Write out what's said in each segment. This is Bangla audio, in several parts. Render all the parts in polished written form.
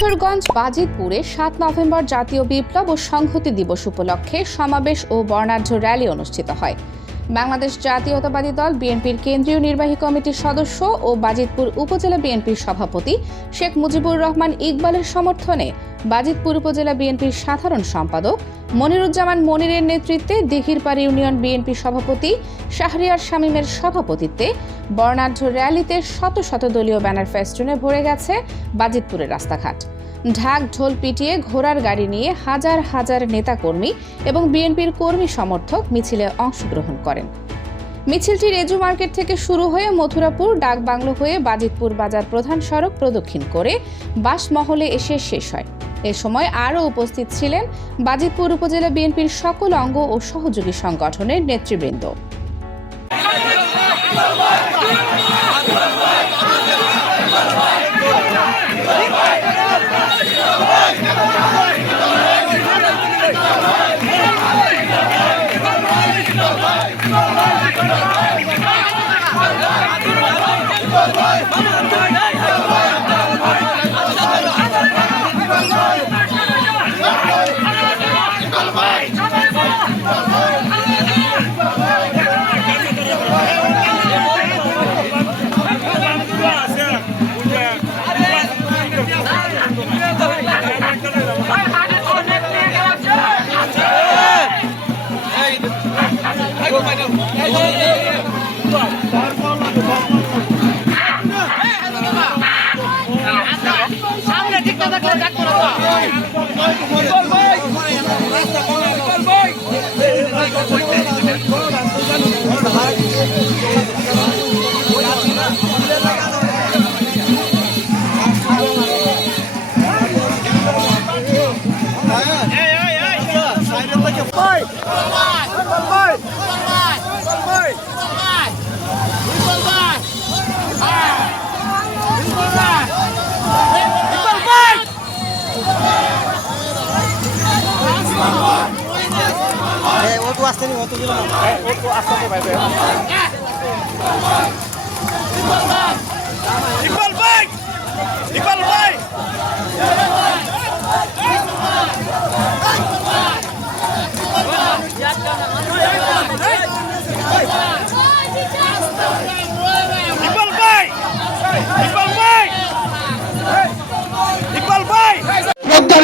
কিশোরগঞ্জ বাজিতপুরে ৭ নভেম্বর জাতীয় বিপ্লব ও সংহতি দিবস উপলক্ষে সমাবেশ ও বর্ণাঢ্য র্যালি অনুষ্ঠিত হয়। বাংলাদেশ জাতীয়তাবাদী দল বিএনপির কেন্দ্রীয় নির্বাহী কমিটির সদস্য ও বাজিতপুর উপজেলা বিএনপির সভাপতি শেখ মুজিবুর রহমান ইকবালের সমর্থনে বাজিতপুর উপজেলা বিএনপির সাধারণ সম্পাদক মনিরুজ্জামান মনিরের নেতৃত্বে দিঘিরপাড় ইউনিয়ন বিএনপি সভাপতি শাহরিয়ার শামীমের সভাপতিত্বে বর্ণাঢ্য র্যালিতে শত শত দলীয় ব্যানার ফেস্টুনে ভরে গেছে বাজিতপুরের রাস্তাঘাট। ঢাক ঢোল পিটিয়ে ঘোড়ার গাড়ি নিয়ে হাজার হাজার নেতাকর্মী এবং বিএনপির কর্মী সমর্থক মিছিলে অংশগ্রহণ করেন। মিছিলটি রেজু মার্কেট থেকে শুরু হয়ে মথুরাপুর ডাকবাংলো হয়ে বাজিতপুর বাজার প্রধান সড়ক প্রদক্ষিণ করে বাসমহলে এসে শেষ হয়। এ সময় আরও উপস্থিত ছিলেন বাজিতপুর উপজেলা বিএনপির সকল অঙ্গ ও সহযোগী সংগঠনের নেতৃবৃন্দ।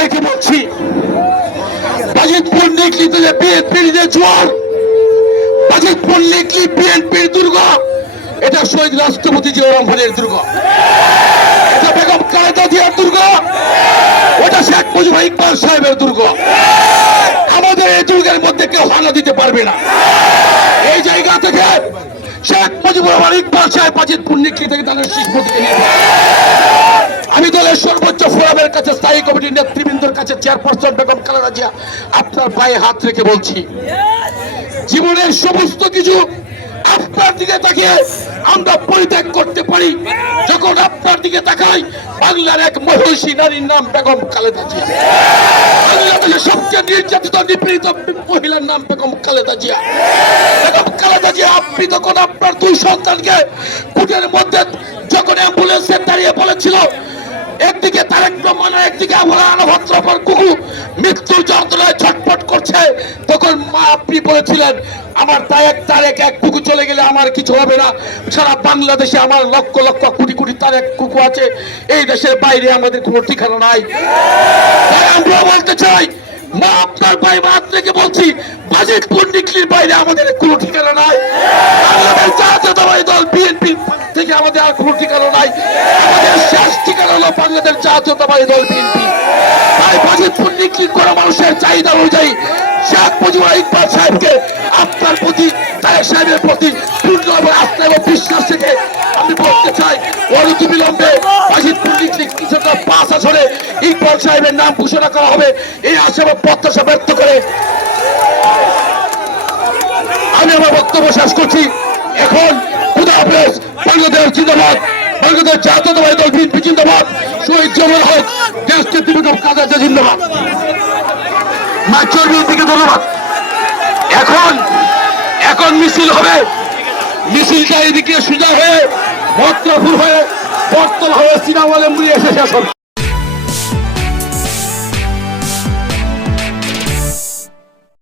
রেখে বলছি, বাজিতপুর নিকলিতে যে বিএনপির যে জোয়ার, বাজিতপুর নিকলি বিএনপির দুর্গ, এটা শহীদ রাষ্ট্রপতি জিয়াউর রহমানের দুর্গ, এটা বেগম খালেদা জিয়ার দুর্গ, ওটা শেখ মুজিবুর ইকবাল সাহেবের দুর্গ। আমাদের এই দুর্গের মধ্যে কেউ হানা দিতে পারবে না। এই জায়গা থেকে শেখ মুজিবুর রহমান ইকবাল সাহেব বাজিতপুর নিকলি থেকে তাদের শিক্ষককে নিয়ে আমি দলের সর্বোচ্চ ফোরামের কাছে, স্থায়ী কমিটির নেতৃবৃন্দের কাছে, চেয়ারপারসন বেগম খালেদা জিয়া, আপনার পায়ে হাত রেখে বলছি, জীবনের সমস্ত কিছু আপনার দিকে তাকিয়ে আমরা পরিত্যাগ করতে পারি যখন আপনার দিকে তাকাই বাংলার এক মহিষী নারীর নাম বেগম খালেদা জিয়া। বাংলাদেশের সবচেয়ে নির্যাতিত নিপীড়িত মহিলার নাম বেগম খালেদা জিয়া। বেগম খালেদা জিয়া, আপনি তখন আপনার দুই সন্তানকে বুকের মধ্যে যখন অ্যাম্বুলেন্সে দাঁড়িয়ে বলেছিল, একদিকে তারেক রহমান, একদিকে আনভদ্রপর কুকু মৃত্যুর যন্ত্রণায় ছটফট করছে, তখন মা আপনি বলেছিলেন, আমার তারেক এক কুকু চলে গেলে আমার কিছু হবে না, সারা বাংলাদেশে আমার লক্ষ লক্ষ কোটি কোটি তারেক কুকু আছে, এই দেশের বাইরে আমাদের কোনো ঠিকানা নাই। তাই আমরা বলতে চাই, মা আপনার ভাই হাত থেকে বলছি, বাজিতপুর নিকলির বাইরে আমাদের কোনো ঠিকানা নাই। বাংলাদেশ জাতীয়তাবাদী দল বিএনপি থেকে আমাদের আর কোনো ঠিকানা নাই। আমাদের শেষ ঠিকানা হলো বাংলাদেশ জাতীয়তাবাদী দল বিএনপি। তাই বাজিতপুর নিকলির কোনো মানুষের চাহিদা অনুযায়ী শেখ মুজিবুর ইকবাল সাহেবকে, আপনার প্রতি, তারেক সাহেবের প্রতি পূর্ণভাবে আস্থা এবং বিশ্বাস থেকে আমি বলতে চাই, অনতিবিলম্বে বাজিতপুর নিকলি কিছুটা 5 আসনে ইকবাল সাহেবের নাম ঘোষণা করা হবে। এই আশা এবং প্রত্যাশা ব্যক্ত করে আমি আমার বক্তব্য শেষ করছি। এখন খুদা হাফেজ। বাংলাদেশ জিন্দাবাদ, বাংলাদেশ জাতীয়তাবাদী দল বিএনপি জিন্দাবাদ, শহীদ জিয়াউর হক, দেশকে বেগম খালেদা জিয়া জিন্দাবাদ। মাচর বিএনপিকে ধন্যবাদ। এখন মিছিল হবে, মিছিলটা এদিকে সোজা হয়ে ভদ্রপুর হয়ে বর্তল হয়ে সিনাওয়ালে মুড়িয়ে এসে শেষ হবে।